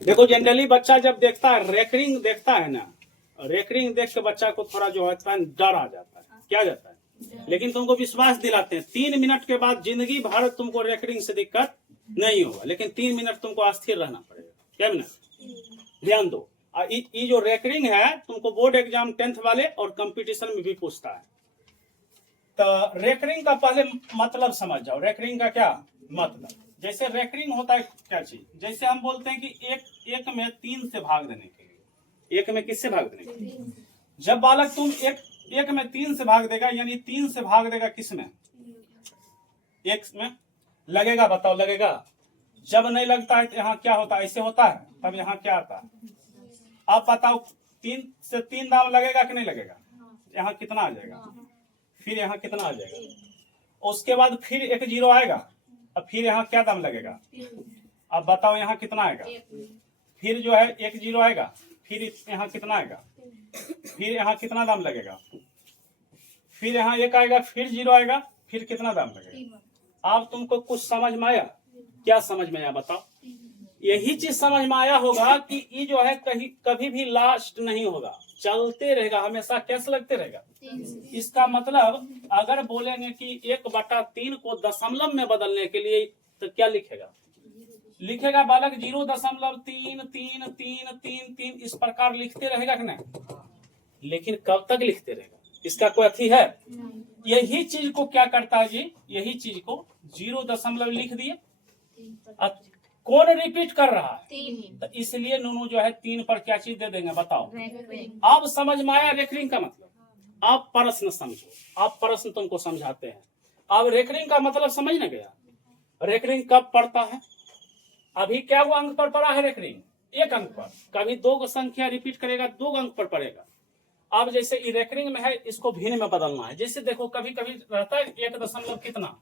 देखो जनरली बच्चा जब देखता है रेकरिंग देखता है ना, रेकरिंग देख के बच्चा को थोड़ा जो है डर आ जाता है, क्या जाता है। लेकिन तुमको विश्वास दिलाते हैं 3 मिनट के बाद जिंदगी भर तुमको रेकरिंग से दिक्कत नहीं होगा, लेकिन 3 मिनट तुमको स्थिर रहना पड़ेगा। क्या मिनट ध्यान दो। ये जो रेकरिंग है तुमको बोर्ड एग्जाम 10th वाले और कंपटीशन में भी पूछता है। तो रेकरिंग का पहले मतलब समझ जाओ। रेकरिंग का क्या मतलब, जैसे रेकरिंग होता है क्या चीज, जैसे हम बोलते हैं कि एक में 3 से भाग देने के लिए, एक में किससे भाग देने के लिए, जब बालक तुम एक में 3 से भाग देगा, यानी 3 से भाग देगा किस में, एक में लगेगा, बताओ लगेगा। जब नहीं लगता है तो यहाँ क्या होता है, ऐसे होता है, तब यहाँ क्या आता है। आप बताओ 3 से 3 दाम लगेगा कि नहीं लगेगा, यहाँ कितना आ जाएगा, फिर यहाँ कितना आ जाएगा, उसके बाद फिर एक 0 आएगा, अब फिर यहाँ क्या दाम लगेगा, अब बताओ यहाँ कितना आएगा, फिर जो है एक 0 आएगा, फिर यहाँ कितना आएगा, फिर यहाँ कितना दाम लगेगा, फिर यहाँ 1 आएगा, फिर 0 आएगा, फिर कितना दाम लगेगा। अब तुमको कुछ समझ में आया, क्या समझ में आया बताओ। यही चीज समझ में आया होगा कि ये जो है कभी भी लास्ट नहीं होगा, चलते रहेगा, हमेशा कैसे लगते रहेगा। इसका मतलब अगर बोलेंगे कि 1/3 को दशमलव में बदलने के लिए, तो क्या लिखेगा, लिखेगा बालक 0.333333 इस प्रकार लिखते रहेगा कि नहीं। लेकिन कब तक लिखते रहेगा, इसका कोई अथी है। यही चीज को क्या करता है जी, यही चीज को 0 लिख दिए, कौन रिपीट कर रहा है, तो इसलिए नूनू जो है 3 पर क्या चीज दे देंगे बताओ। अब समझ में आया रेकरिंग का मतलब। आप प्रश्न समझो, आप प्रश्न तुमको समझाते हैं। अब रेकरिंग का मतलब समझ न गया। रेकरिंग कब पढ़ता है, अभी क्या वो अंक पर पड़ा है रेकरिंग, 1 अंक पर, कभी 2 संख्या रिपीट करेगा 2 अंक पर पड़ेगा। अब जैसे रेकरिंग में है, इसको भिन्न में बदलना है। जैसे देखो कभी कभी रहता है 1 दशमलव कितना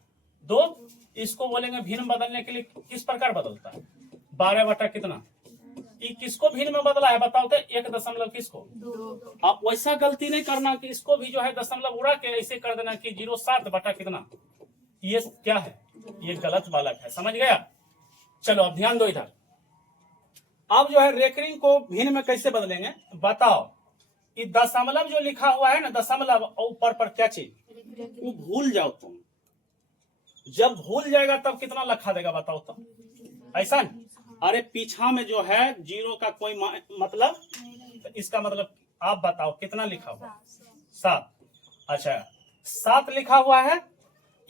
2, इसको बोलेंगे भिन्न बदलने के लिए किस प्रकार बदलता है, 12 बटा कितना, ये किसको भिन्न में बदला है बताओ तो 1 दशमलव किसको। आप वैसा गलती नहीं करना कि इसको भी जो है दशमलव उड़ा के ऐसे कर देना कि 0.7 बटा कितना, ये क्या है, ये गलत बालक है, समझ गया। चलो अब ध्यान दो इधर। अब जो है रेकरिंग को भिन्न में कैसे बदलेंगे बताओ। ये दशमलव जो लिखा हुआ है ना, दशमलव ऊपर पर क्या चीज, वो भूल जाओ तुम। जब भूल जाएगा तब कितना लिखा देगा बताओ तो, ऐसा नहीं। अरे पीछा में जो है 0 का कोई मतलब, तो इसका मतलब आप बताओ कितना लिखा हुआ, 7। अच्छा 7 लिखा हुआ है,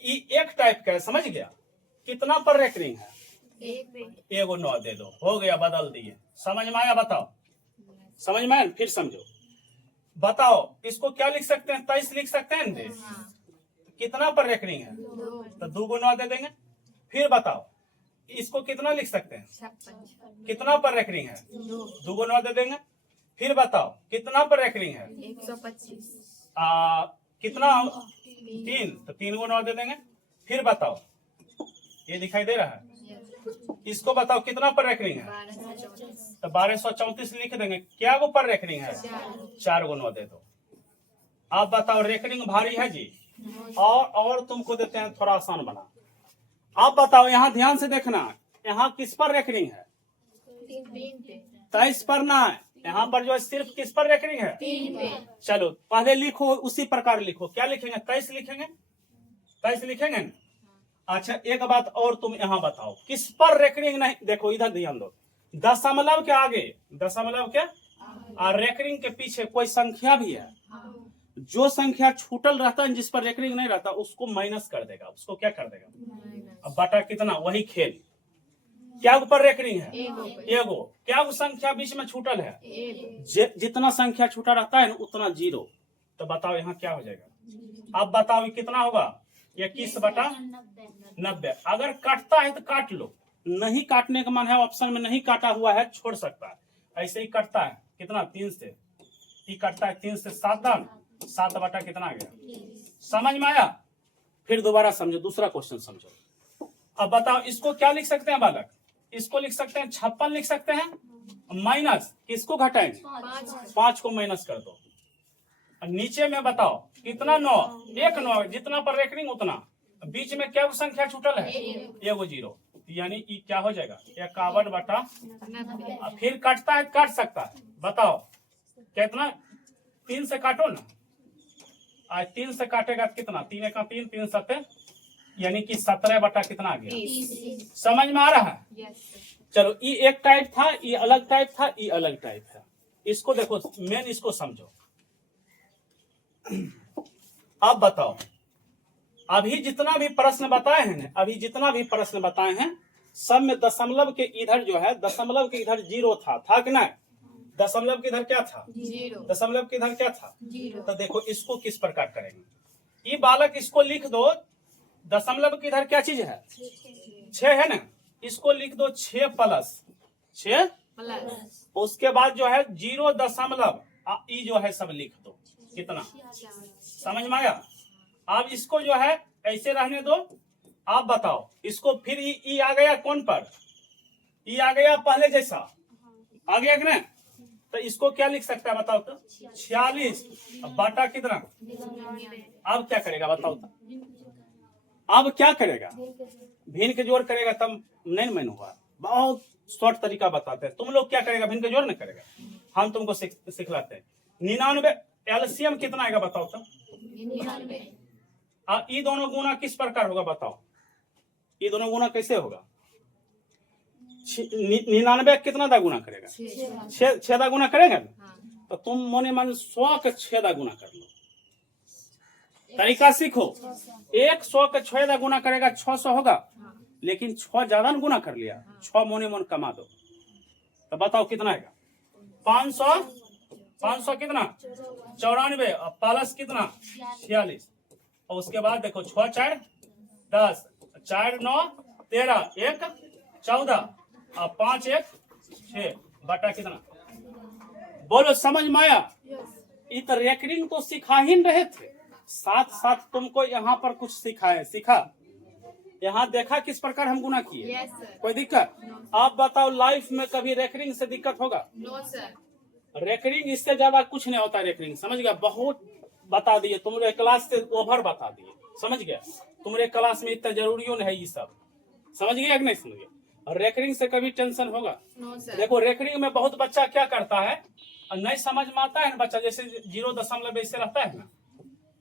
ये एक टाइप का है, समझ गया। कितना पर रेकरिंग है, 1 9 दे दो, हो गया, बदल दिए। समझ में आया बताओ, समझ में आया, फिर समझो बताओ। इसको क्या लिख सकते हैं, 23 लिख सकते हैं दे। कितना पर रेकरिंग है, तो 2 को 9 दे देंगे। फिर बताओ इसको कितना लिख सकते हैं, कितना पर रेकरिंग है, 2 को 9 दे देंगे। फिर बताओ कितना पर रेकरिंग है, 125। कितना 3, तो 3 को 9 दे देंगे। फिर बताओ ये दिखाई दे रहा है, इसको बताओ कितना पर रेकरिंग है, तो 1234 लिख देंगे। क्या वो पर रेकरिंग है, 4 को 9 दे दो। आप बताओ रेकरिंग भारी है जी, और तुमको देते हैं थोड़ा आसान बना। आप बताओ यहाँ ध्यान से देखना, यहाँ किस पर रेकरिंग है, 23 पर ना, यहाँ पर जो है सिर्फ किस पर रेकरिंग है, 3 पे। चलो पहले लिखो, उसी प्रकार लिखो। क्या लिखेंगे, 23 लिखेंगे, 23 लिखेंगे ना। अच्छा एक बात और तुम यहाँ बताओ, किस पर रेकरिंग नहीं, देखो इधर ध्यान दो। दशमलव के आगे, दशमलव के और रेकरिंग के पीछे कोई संख्या भी है, जो संख्या छूटल रहता है जिस पर रेकरिंग नहीं रहता उसको माइनस कर देगा, उसको क्या कर देगा, अब बटा कितना, वही खेल। क्या ऊपर रेकरिंग है, एगो। क्या वो संख्या बीच में छूटल है, जितना संख्या छूटा रहता है ना उतना 0। तो बताओ यहाँ क्या हो जाएगा, अब बताओ ये कितना होगा, 21/90। अगर काटता है तो काट लो, नहीं काटने का मन है, ऑप्शन में नहीं काटा हुआ है, छोड़ सकता है। ऐसे ही कटता है कितना, 3 से, ये कटता है 3 से 7 दान, 7 बटा कितना आ गया, समझ में आया। फिर दोबारा समझो, दूसरा क्वेश्चन समझो। अब बताओ इसको क्या लिख सकते हैं बालक, इसको लिख सकते हैं 56 लिख सकते हैं, माइनस किसको घटाएंगे, 5 को माइनस कर दो। नीचे में बताओ कितना, 9, 1 9, जितना पर रेकरिंग उतना। बीच में क्या संख्या छूटल है, एगो 0। यानी ई क्या हो जाएगा 51/90। फिर काटता है, काट सकता है, बताओ कितना? 3 से काटो ना, आज 3 से काटेगा कितना? 3 1 3 3 7 यानी कि 17 कितना आ गया? समझ में आ रहा है? चलो ये एक टाइप था, ये अलग टाइप था, ये अलग टाइप है। इसको देखो मेन, इसको समझो। अब बताओ, अभी जितना भी प्रश्न बताए हैं ना, अभी जितना भी प्रश्न बताए हैं सब में दशमलव के इधर जो है, दशमलव के इधर 0 था कि नहीं? दशमलव के इधर क्या था? 0। दशमलव के इधर क्या था? 0। तो देखो इसको किस प्रकार करेंगे? ये बालक इसको लिख दो, दशमलव के इधर क्या चीज है? 6 है ना, इसको लिख दो 6 प्लस 6 उसके बाद जो है 0 ई जो है सब लिख दो। कितना? समझ में आया? अब इसको जो है ऐसे रहने दो। आप बताओ इसको, फिर ई आ गया कौन पर? ई आ गया पहले जैसा, आ गया कि नहीं? तो इसको क्या लिख सकता है बताओ तो? 46 बाटा कितना? अब क्या करेगा बताओ तो? अब क्या करेगा? भिन्न के जोड़ करेगा, तब नहीं मैन हुआ। बहुत शॉर्ट तरीका बताते हैं। तुम लोग क्या करेगा? भिन्न के जोड़ नहीं करेगा, हम तुमको सिखलाते हैं। 99 एलसीएम कितना आएगा बताओ तो? 99। ये दोनों गुना किस प्रकार होगा बताओ? ये दोनों गुना कैसे होगा? 99 कितना दा गुना करेगा? 6 दा गुना करेगा। तो तुम मोने मन 100 के 6 दा गुना कर लो। तरीका सीखो। 100 के 6 दा गुना करेगा 600 होगा, लेकिन 6 ज्यादा गुना कर लिया, 6 मोने मन कमा दो। तो बताओ कितना आएगा? 500 कितना? 94 और प्लस कितना? 46। और उसके बाद देखो 6 4 10, 4 9 13, 1 14 और 5 1 6 बटा कितना? बोलो समझ में आया? ये तो रेकरिंग तो सिखा ही रहे थे, साथ साथ तुमको यहाँ पर कुछ सिखाए। सीखा? यहाँ देखा किस प्रकार हम गुना किए? कोई दिक्कत? आप बताओ लाइफ में कभी रेकरिंग से दिक्कत होगा? No sir. रेकरिंग इससे ज्यादा कुछ नहीं होता। रेकरिंग समझ गया? बहुत बता दिए तुम्हारे क्लास से, ओवर बता दिए। समझ गया? तुम्हारे क्लास में इतना जरूरी नहीं है ये सब। समझ गया कि नहीं समझ गया? और रेकरिंग से कभी टेंशन होगा? देखो रेकरिंग में बहुत बच्चा क्या करता है, नहीं समझ में आता है ना बच्चा, जैसे 0 ऐसे रहता है ना,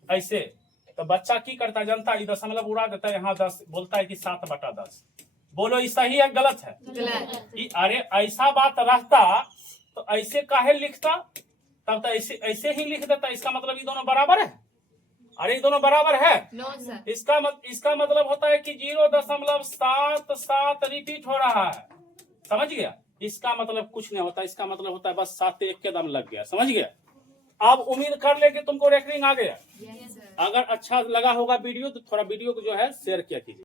ऐसे तो बच्चा की करता है जनता, ये दशमलव उड़ा देता है, यहाँ 10 बोलता है कि 7/10। बोलो ये सही है गलत है? गलत। अरे ऐसा बात रहता तो ऐसे काहे लिखता? तब तो ऐसे ही लिख देता। इसका मतलब ये दोनों बराबर है। अरे ये दोनों बराबर है। No sir. इसका मतलब होता है कि 0.77 रिपीट हो रहा है। समझ गया? इसका मतलब कुछ नहीं होता। इसका मतलब होता है बस 7 1 के दम लग गया। समझ गया? आप उम्मीद कर ले कि तुमको रेकरिंग आ गया। अगर अच्छा लगा होगा वीडियो तो थोड़ा वीडियो को जो है शेयर किया कीजिए।